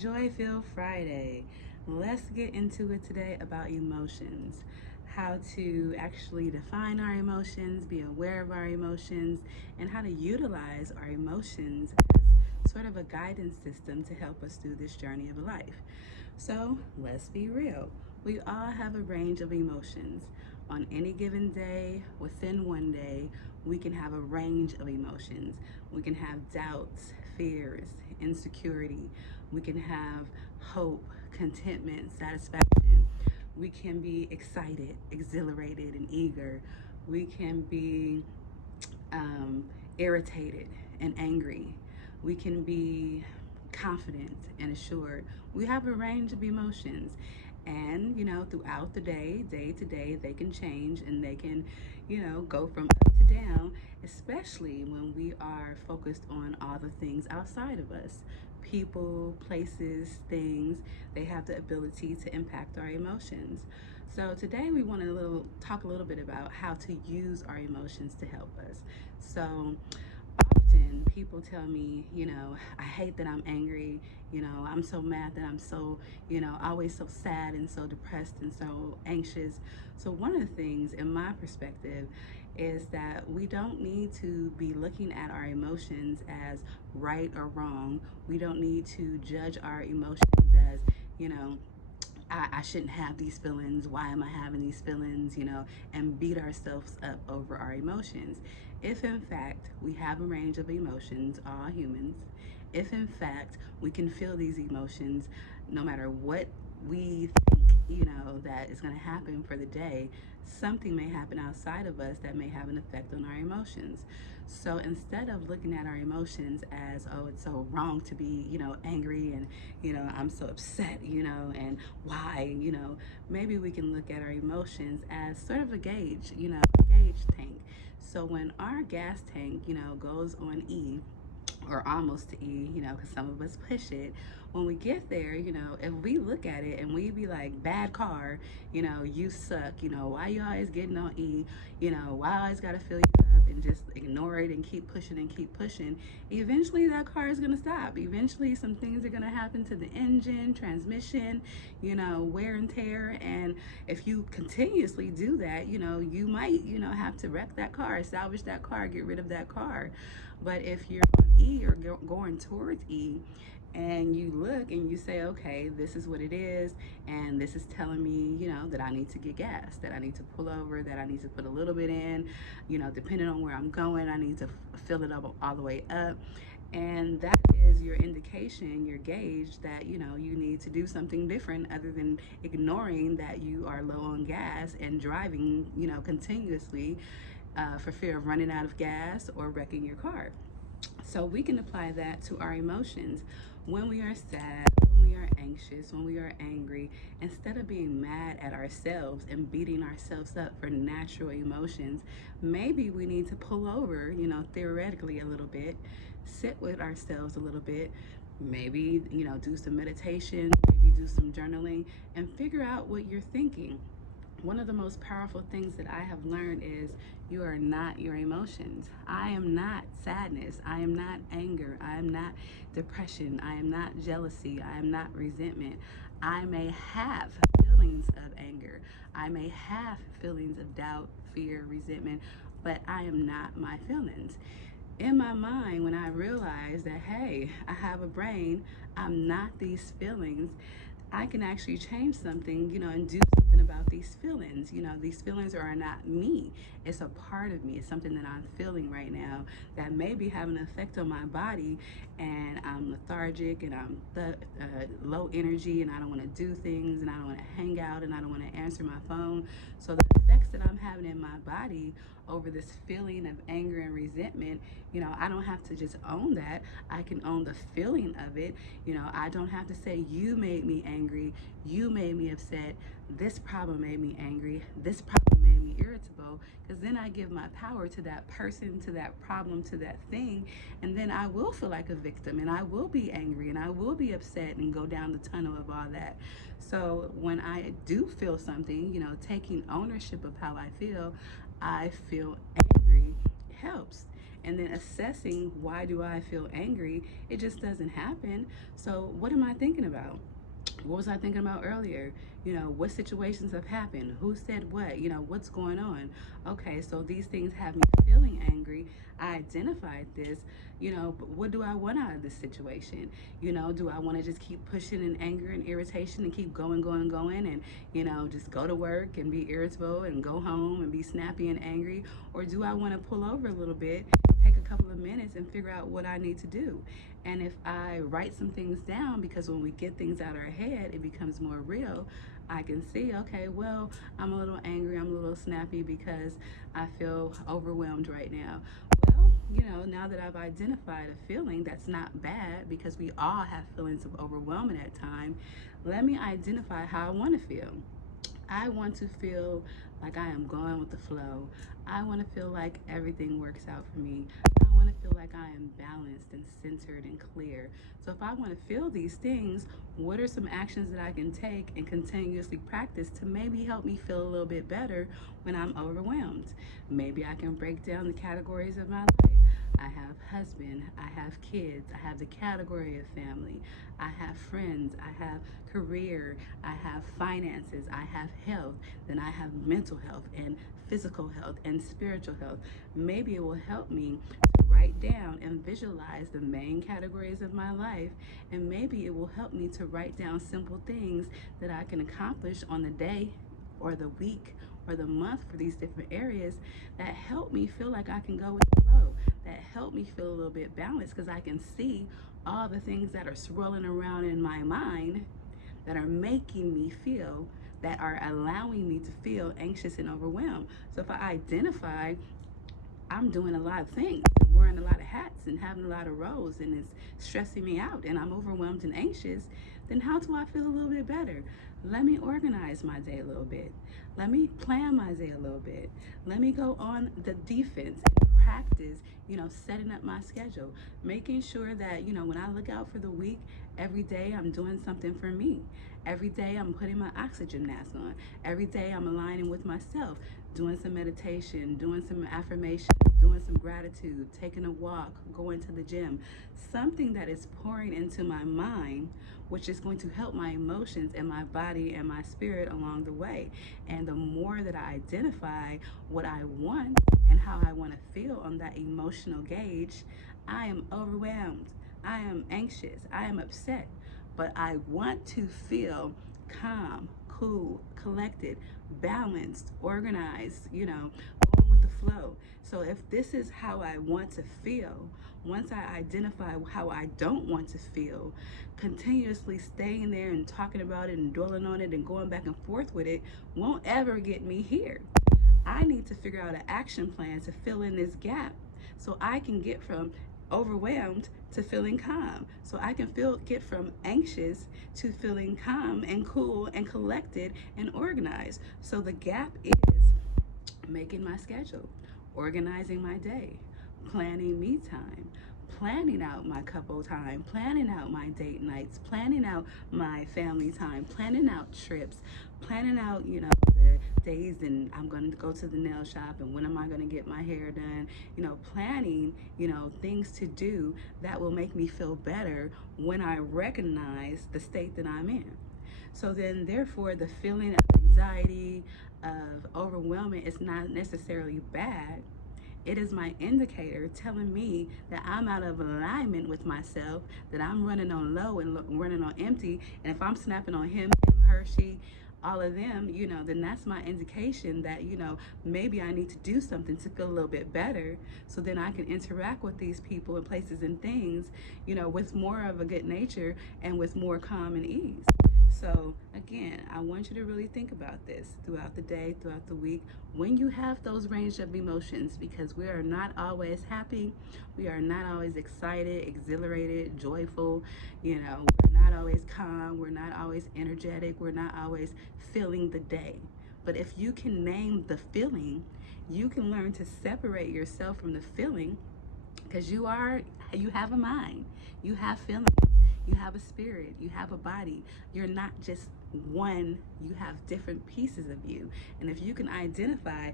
Joy Filled Friday. Let's get into it today about emotions. How to actually define our emotions, be aware of our emotions, and how to utilize our emotions as sort of a guidance system to help us through this journey of life. So let's be real. We all have a range of emotions. On any given day, within one day, we can have a range of emotions. We can have doubts, fears, insecurity. We can have hope, contentment, satisfaction. We can be excited, exhilarated, and eager. We can be um, irritated and angry. We can be confident and assured. We have a range of emotions. And, throughout the day, day to day, they can change and they can, go from up to down, especially when we are focused on all the things outside of us. People, places, things, they have the ability to impact our emotions. So today we want to talk a little bit about how to use our emotions to help us. So often people tell me, I hate that I'm angry, I'm so mad that I'm so, always so sad and so depressed and so anxious. So one of the things in my perspective is that we don't need to be looking at our emotions as right or wrong. We don't need to judge our emotions as, you know, I shouldn't have these feelings. Why am I having these feelings? And beat ourselves up over our emotions. If in fact we have a range of emotions, all humans, if in fact we can feel these emotions no matter what we think, that is going to happen for the day, something may happen outside of us that may have an effect on our emotions. So instead of looking at our emotions as, oh, it's so wrong to be, angry and, I'm so upset, and why, maybe we can look at our emotions as sort of a gauge, a gauge tank. So when our gas tank, goes on E, or almost to E, because some of us push it. When we get there, if we look at it and we be like, bad car, you suck, why you always getting on E, why I always gotta fill you up and just ignore it and keep pushing, eventually that car is gonna stop. Eventually some things are gonna happen to the engine, transmission, wear and tear. And if you continuously do that, you might, have to wreck that car, salvage that car, get rid of that car. But if you're on E or going towards E, and you look and you say, okay, this is what it is, and this is telling me, that I need to get gas, that I need to pull over, that I need to put a little bit in, depending on where I'm going, I need to fill it up all the way up. And that is your indication, your gauge that, you need to do something different other than ignoring that you are low on gas and driving, continuously for fear of running out of gas or wrecking your car. So we can apply that to our emotions. When we are sad, when we are anxious, when we are angry, instead of being mad at ourselves and beating ourselves up for natural emotions, maybe we need to pull over, theoretically a little bit, sit with ourselves a little bit, maybe, do some meditation, maybe do some journaling, and figure out what you're thinking. One of the most powerful things that I have learned is you are not your emotions. I am not sadness. I am not anger. I am not depression. I am not jealousy. I am not resentment. I may have feelings of anger. I may have feelings of doubt, fear, resentment, but I am not my feelings. In my mind, when I realize that, hey, I have a brain, I'm not these feelings, I can actually change something, and do something about these feelings. These feelings are not me. It's a part of me. It's something that I'm feeling right now that may be having an effect on my body, and I'm lethargic and I'm low energy and I don't want to do things and I don't want to hang out and I don't want to answer my phone. So the effects that I'm having in my body over this feeling of anger and resentment, I don't have to just own that. I can own the feeling of it. I don't have to say, you made me angry, you made me upset, this problem made me angry, this problem made me irritable, because then I give my power to that person, to that problem, to that thing, and then I will feel like a victim and I will be angry and I will be upset and go down the tunnel of all that. So when I do feel something, taking ownership of how I feel angry helps. and then assessing why do I feel angry, it just doesn't happen. So what am I thinking about? What was I thinking about earlier? What situations have happened? Who said what? What's going on? Okay, so these things have me feeling angry. I identified this, but what do I want out of this situation? Do I want to just keep pushing in anger and irritation and keep going and, just go to work and be irritable and go home and be snappy and angry? Or do I want to pull over a little bit, take a couple of minutes and figure out what I need to do? And if I write some things down, because when we get things out of our head, it becomes more real, I can see, okay, well, I'm a little angry, I'm a little snappy because I feel overwhelmed right now. Well, now that I've identified a feeling that's not bad, because we all have feelings of overwhelming at times, let me identify how I want to feel. I want to feel like I am going with the flow. I want to feel like everything works out for me. I want to feel like I am balanced and centered and clear. So if I want to feel these things, what are some actions that I can take and continuously practice to maybe help me feel a little bit better when I'm overwhelmed? Maybe I can break down the categories of my life. I have husband, I have kids, I have the category of family, I have friends, I have career, I have finances, I have health, then I have mental health and physical health and spiritual health. Maybe it will help me to write down and visualize the main categories of my life, and maybe it will help me to write down simple things that I can accomplish on the day or the week or the month for these different areas that help me feel like I can go with the flow, that help me feel a little bit balanced, because I can see all the things that are swirling around in my mind that are making me feel, that are allowing me to feel anxious and overwhelmed. So if I identify I'm doing a lot of things, wearing a lot of hats and having a lot of roles, and it's stressing me out and I'm overwhelmed and anxious, then how do I feel a little bit better? Let me organize my day a little bit. Let me plan my day a little bit. Let me go on the defense and practice, setting up my schedule, making sure that, when I look out for the week, every day I'm doing something for me. Every day I'm putting my oxygen mask on. Every day I'm aligning with myself, doing some meditation, doing some affirmation, doing some gratitude, taking a walk, going to the gym, something that is pouring into my mind, which is going to help my emotions and my body and my spirit along the way. And the more that I identify what I want and how I want to feel on that emotional gauge, I am overwhelmed, I am anxious, I am upset, but I want to feel calm, cool, collected, balanced, organized, going with the flow. So if this is how I want to feel, once I identify how I don't want to feel, continuously staying there and talking about it and dwelling on it and going back and forth with it won't ever get me here. I need to figure out an action plan to fill in this gap so I can get from overwhelmed to feeling calm. So I can get from anxious to feeling calm and cool and collected and organized. So the gap is making my schedule, organizing my day, planning me time, planning out my couple time, planning out my date nights, planning out my family time, planning out trips, planning out, the days and I'm going to go to the nail shop and when am I going to get my hair done, planning, things to do that will make me feel better when I recognize the state that I'm in. So then, therefore, the feeling of anxiety, of overwhelming is not necessarily bad. It is my indicator telling me that I'm out of alignment with myself, that I'm running on low and running on empty. And if I'm snapping on him, her, she, all of them, then that's my indication that, maybe I need to do something to feel a little bit better so then I can interact with these people and places and things, with more of a good nature and with more calm and ease. So again, I want you to really think about this throughout the day, throughout the week, when you have those range of emotions, because we are not always happy. We are not always excited, exhilarated, joyful. We're not always calm. We're not always energetic. We're not always feeling the day. But if you can name the feeling, you can learn to separate yourself from the feeling, because you have a mind, you have feelings. You have a spirit, you have a body. You're not just one, you have different pieces of you. And if you can identify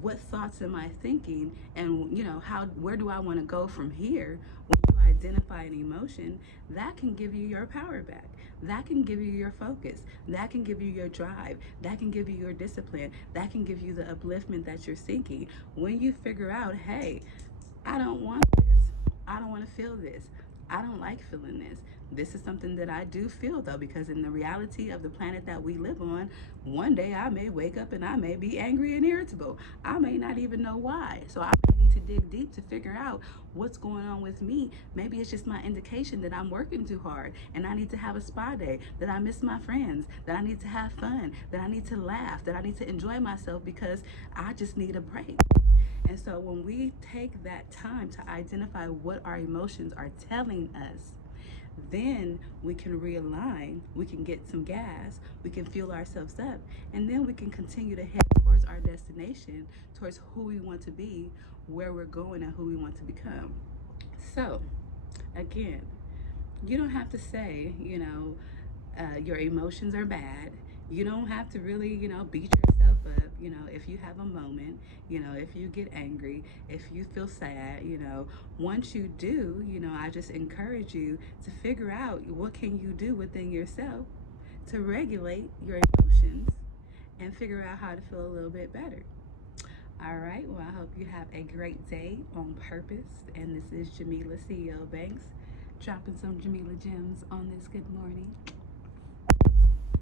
what thoughts am I thinking, and where do I want to go from here, when you identify an emotion, that can give you your power back. That can give you your focus. That can give you your drive. That can give you your discipline. That can give you the upliftment that you're seeking. When you figure out, hey, I don't want this. I don't want to feel this. I don't like feeling this. This is something that I do feel, though, because in the reality of the planet that we live on, one day I may wake up and I may be angry and irritable. I may not even know why. So I may need to dig deep to figure out what's going on with me. Maybe it's just my indication that I'm working too hard and I need to have a spa day, that I miss my friends, that I need to have fun, that I need to laugh, that I need to enjoy myself because I just need a break. And so when we take that time to identify what our emotions are telling us, then we can realign, we can get some gas, we can fuel ourselves up, and then we can continue to head towards our destination, towards who we want to be, where we're going, and who we want to become. So, again, you don't have to say, your emotions are bad. You don't have to really, beat yourself up, if you have a moment, if you get angry, if you feel sad, once you do, I just encourage you to figure out what can you do within yourself to regulate your emotions and figure out how to feel a little bit better. All right, well, I hope you have a great day on purpose. And this is Jamila, CEO Banks, dropping some Jamila gems on this good morning.